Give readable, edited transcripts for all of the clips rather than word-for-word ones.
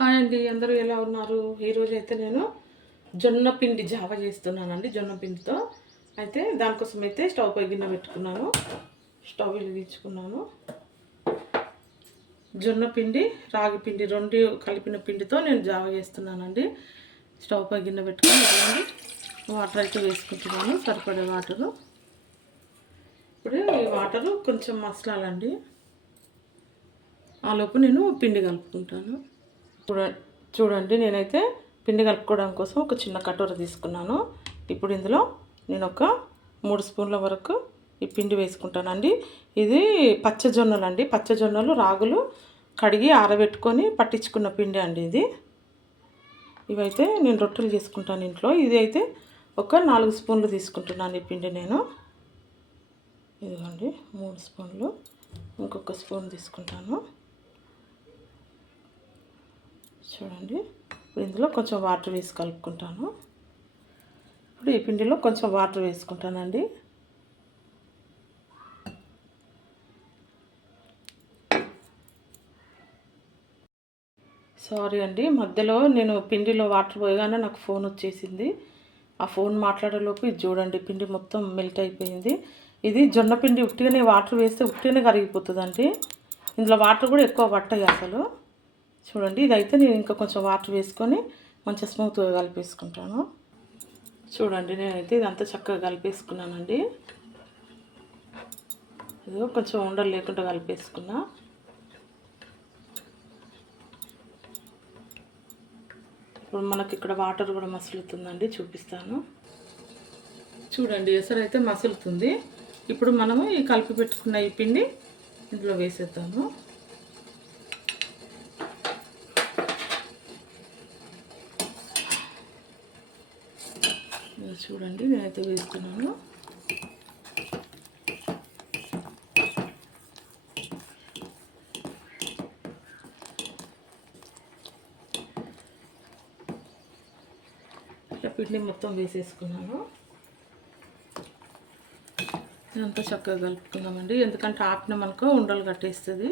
Hi అండి, అందరూ ఎలా ఉన్నారు? ఈరోజు అయితే నేను జొన్న పిండి జావ చేస్తున్నానండి. జొన్న పిండితో అయితే దానికోసం అయితే స్టవ్ పై గిన్నె పెట్టుకున్నాను. స్టవ్ వెలిగించుకున్నాను. జొన్న పిండి రాగి పిండి రెండు కలిపిన పిండితో నేను జావ చేస్తున్నానండి. స్టవ్ పై గిన్నె పెట్టుకుని వాటర్ అయితే వేసుకుంటున్నాను, సరిపడే వాటరు. ఇప్పుడు ఈ వాటరు కొంచెం మసలాలండి. ఆలోపు నేను పిండి కలుపుకుంటాను. చూడండి, నేనైతే పిండి కలుపుకోవడం కోసం ఒక చిన్న కటోర తీసుకున్నాను. ఇప్పుడు ఇందులో నేను ఒక 3 స్పూన్ల వరకు ఈ పిండి వేసుకుంటానండి. ఇది పచ్చజొన్నలు అండి. పచ్చజొన్నలు రాగులు కడిగి ఆరబెట్టుకొని పట్టించుకున్న పిండి అండి ఇది. ఇవైతే నేను రొట్టెలు చేసుకుంటాను ఇంట్లో. ఇది అయితే ఒక 4 స్పూన్లు తీసుకుంటున్నాను ఈ పిండి నేను. ఇదిగోండి 3 స్పూన్లు. ఇంకొక స్పూన్ తీసుకుంటాను. చూడండి, ఇప్పుడు ఇందులో కొంచెం వాటర్ వేసి కలుపుకుంటాను. ఇప్పుడు ఈ పిండిలో కొంచెం వాటర్ వేసుకుంటానండి. సారీ అండి, మధ్యలో నేను పిండిలో వాటర్ పోయగానే నాకు ఫోన్ వచ్చేసింది. ఆ ఫోన్ మాట్లాడేలోపు ఇది చూడండి, పిండి మొత్తం మెల్ట్ అయిపోయింది. ఇది జొన్న పిండి ఉట్టిగానే వాటర్ వేస్తే ఉట్టిగానే కరిగిపోతుందండి. ఇందులో వాటర్ కూడా ఎక్కువ పట్టాయి అసలు. చూడండి, ఇదైతే నేను ఇంకా కొంచెం వాటర్ వేసుకొని మంచిగా స్మూత్గా కలిపేసుకుంటాను. చూడండి, నేనైతే ఇదంతా చక్కగా కలిపేసుకున్నానండి. ఇదిగో కొంచెం ఉండలు లేకుండా కలిపేసుకున్నా. ఇప్పుడు మనకి ఇక్కడ వాటర్ కూడా మసులుతుందండి, చూపిస్తాను. చూడండి, ఎసరు అయితే మసులుతుంది. ఇప్పుడు మనము ఈ కలిపి పెట్టుకున్న ఈ పిండి ఇందులో వేసేద్దాము. చూడండి, నేనైతే వేస్తున్నాను. ఇట్లా పిండి మొత్తం వేసేసుకున్నాను. ఇదంతా చక్కగా కలుపుకున్నామండి. ఎందుకంటే ఆపినామనుకో ఉండలు కట్టేస్తుంది.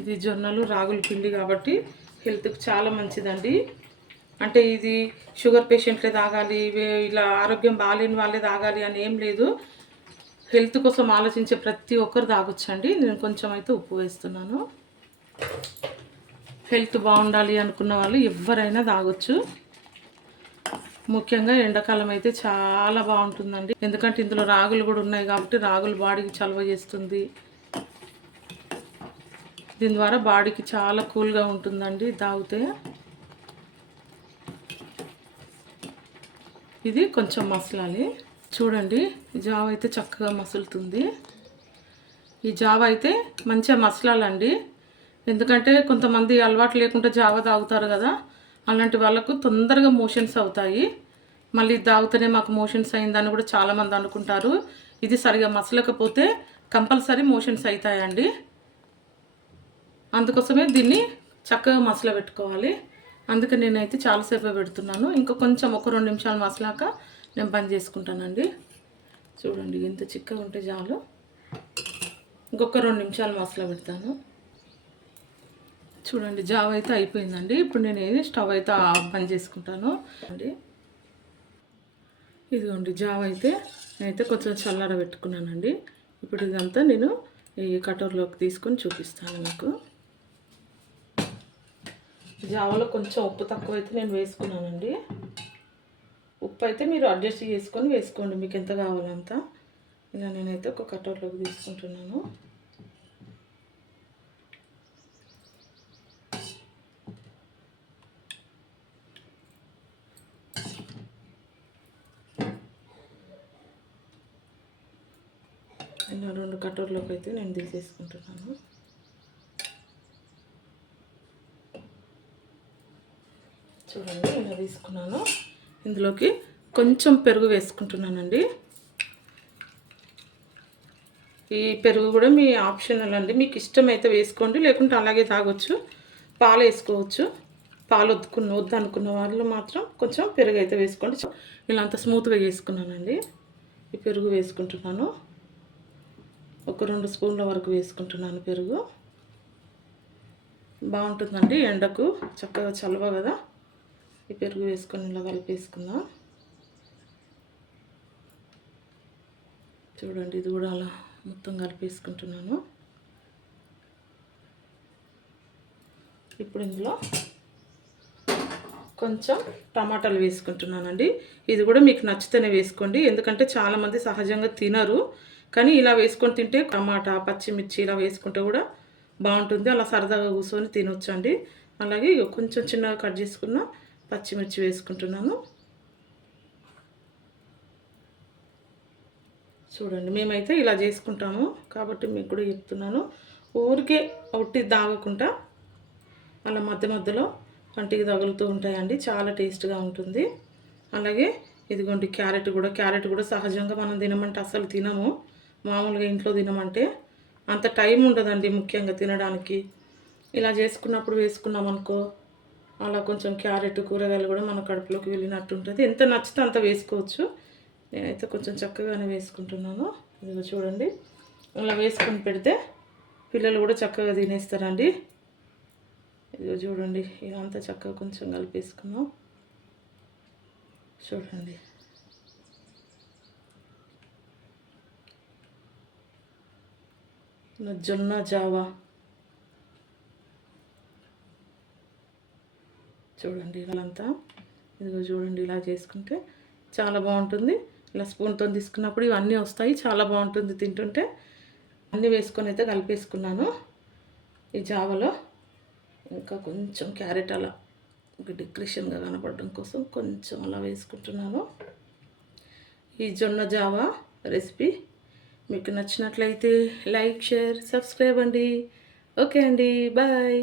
ఇది జొన్నలు రాగుల పిండి కాబట్టి హెల్త్కి చాలా మంచిదండి. అంటే ఇది షుగర్ పేషెంట్లే తాగాలి, ఇలా ఆరోగ్యం బాగాలేని వాళ్ళే తాగాలి అని ఏం లేదు. హెల్త్ కోసం ఆలోచించే ప్రతి ఒక్కరు తాగొచ్చండి. నేను కొంచెం అయితే ఉప్పు వేస్తున్నాను. హెల్త్ బాగుండాలి అనుకున్న వాళ్ళు ఎవరైనా తాగొచ్చు. ముఖ్యంగా ఎండాకాలం అయితే చాలా బాగుంటుందండి. ఎందుకంటే ఇందులో రాగులు కూడా ఉన్నాయి కాబట్టి రాగులు బాడీకి చలవ చేస్తుంది. దీని ద్వారా బాడీకి చాలా కూల్గా ఉంటుందండి తాగితే. ఇది కొంచెం మసలాలి. చూడండి, ఈ జావ అయితే చక్కగా మసులుతుంది. ఈ జావ అయితే మంచిగా మసలాలండి. ఎందుకంటే కొంతమంది అలవాటు లేకుండా జావ తాగుతారు కదా, అలాంటి వాళ్ళకు తొందరగా మోషన్స్ అవుతాయి. మళ్ళీ తాగితేనే మాకు మోషన్స్ అయిందని కూడా చాలామంది అనుకుంటారు. ఇది సరిగా మసలకపోతే కంపల్సరీ మోషన్స్ అవుతాయండి. అందుకోసమే దీన్ని చక్కగా మసల పెట్టుకోవాలి. అందుకని నేనైతే చాలాసేపు పెడుతున్నాను. ఇంకా కొంచెం ఒక 2 నిమిషాలు మసలాక నేను బంద్ చేసుకుంటానండి. చూడండి, ఇంత చిక్కగా ఉంటే చాలు. ఇంకొక 2 నిమిషాలు మసల పెడతాను. చూడండి, జావ అయితే అయిపోయిందండి. ఇప్పుడు నేను స్టవ్ అయితే బంద్ చేసుకుంటాను అండి. ఇదిగోండి, జావ అయితే నేనైతే కొంచెం చల్లార పెట్టుకున్నానండి. ఇప్పుడు ఇదంతా నేను ఈ కటోర్లోకి తీసుకొని చూపిస్తాను మీకు. జావలో కొంచెం ఉప్పు తక్కువైతే నేను వేసుకున్నానండి. ఉప్పు అయితే మీరు అడ్జస్ట్ చేసుకొని వేసుకోండి, మీకు ఎంత కావాలంత. ఇలా నేనైతే ఒక కటోర్లోకి తీసుకుంటున్నాను. ఇలా 2 కటోర్లోకి అయితే నేను తీసేసుకుంటున్నాను. చూడండి, ఇలా తీసుకున్నాను. ఇందులోకి కొంచెం పెరుగు వేసుకుంటున్నానండి. ఈ పెరుగు కూడా మీ ఆప్షనల్ అండి, మీకు ఇష్టమైతే వేసుకోండి, లేకుంటే అలాగే తాగొచ్చు. పాలు వేసుకోవచ్చు. పాలు వద్దనుకున్న వాళ్ళు మాత్రం కొంచెం పెరుగు అయితే వేసుకోండి. ఇలా అంత స్మూత్గా చేసుకున్నానండి. ఈ పెరుగు వేసుకుంటున్నాను. ఒక 2 స్పూన్ల వరకు వేసుకుంటున్నాను పెరుగు. బాగుంటుందండి ఎండకు, చక్కగా చలవ కదా. ఈ పెరుగు వేసుకొని ఇలా కలిపేసుకుందాం. చూడండి, ఇది కూడా అలా మొత్తం కలిపేసుకుంటున్నాను. ఇప్పుడు ఇందులో కొంచెం టమాటాలు వేసుకుంటున్నానండి. ఇది కూడా మీకు నచ్చితేనే వేసుకోండి, ఎందుకంటే చాలామంది సహజంగా తినరు. కానీ ఇలా వేసుకొని తింటే టమాటా, పచ్చిమిర్చి ఇలా వేసుకుంటే కూడా బాగుంటుంది. అలా సరదాగా కూర్చొని తినొచ్చండి. అలాగే కొంచెం చిన్నగా కట్ చేసుకున్న పచ్చిమిర్చి వేసుకుంటున్నాను. చూడండి, మేమైతే ఇలా చేసుకుంటాము కాబట్టి మీకు కూడా చెప్తున్నాను. ఊరికే ఒట్టి తాగకుండా అలా మధ్య మధ్యలో కంటికి తగులుతూ ఉంటాయండి, చాలా టేస్ట్గా ఉంటుంది. అలాగే ఇదిగోండి క్యారెట్ కూడా సహజంగా మనం తినమంటే అసలు తినము. మామూలుగా ఇంట్లో తినమంటే అంత టైం ఉండదండి ముఖ్యంగా తినడానికి. ఇలా చేసుకున్నప్పుడు వేసుకున్నాం అనుకో, అలా కొంచెం క్యారెట్ కూరగాయలు కూడా మన కడుపులోకి వెళ్ళినట్టు ఉంటుంది. ఎంత నచ్చితే అంత వేసుకోవచ్చు. నేనైతే కొంచెం చక్కగానే వేసుకుంటున్నాను. ఇదిగో చూడండి, అలా వేసుకొని పెడితే పిల్లలు కూడా చక్కగా తినేస్తారండి. ఇదిగో చూడండి, ఇదంతా చక్కగా కొంచెం కలిపేసుకున్నాం. చూడండి, జొన్న జావా చూడండి ఇలాంతా. ఇదిగో చూడండి, ఇలా చేసుకుంటే చాలా బాగుంటుంది. ఇలా స్పూన్తో తీసుకున్నప్పుడు ఇవన్నీ వస్తాయి, చాలా బాగుంటుంది తింటుంటే. అన్నీ వేసుకొని అయితే కలిపేసుకున్నాను. ఈ జావలో ఇంకా కొంచెం క్యారెట్ అలా డెకరేషన్గా కనపడడం కోసం కొంచెం అలా వేసుకుంటున్నాను. ఈ జొన్న జావా రెసిపీ మీకు నచ్చినట్లయితే లైక్, షేర్, సబ్స్క్రైబ్ అండి. ఓకే అండి, బాయ్.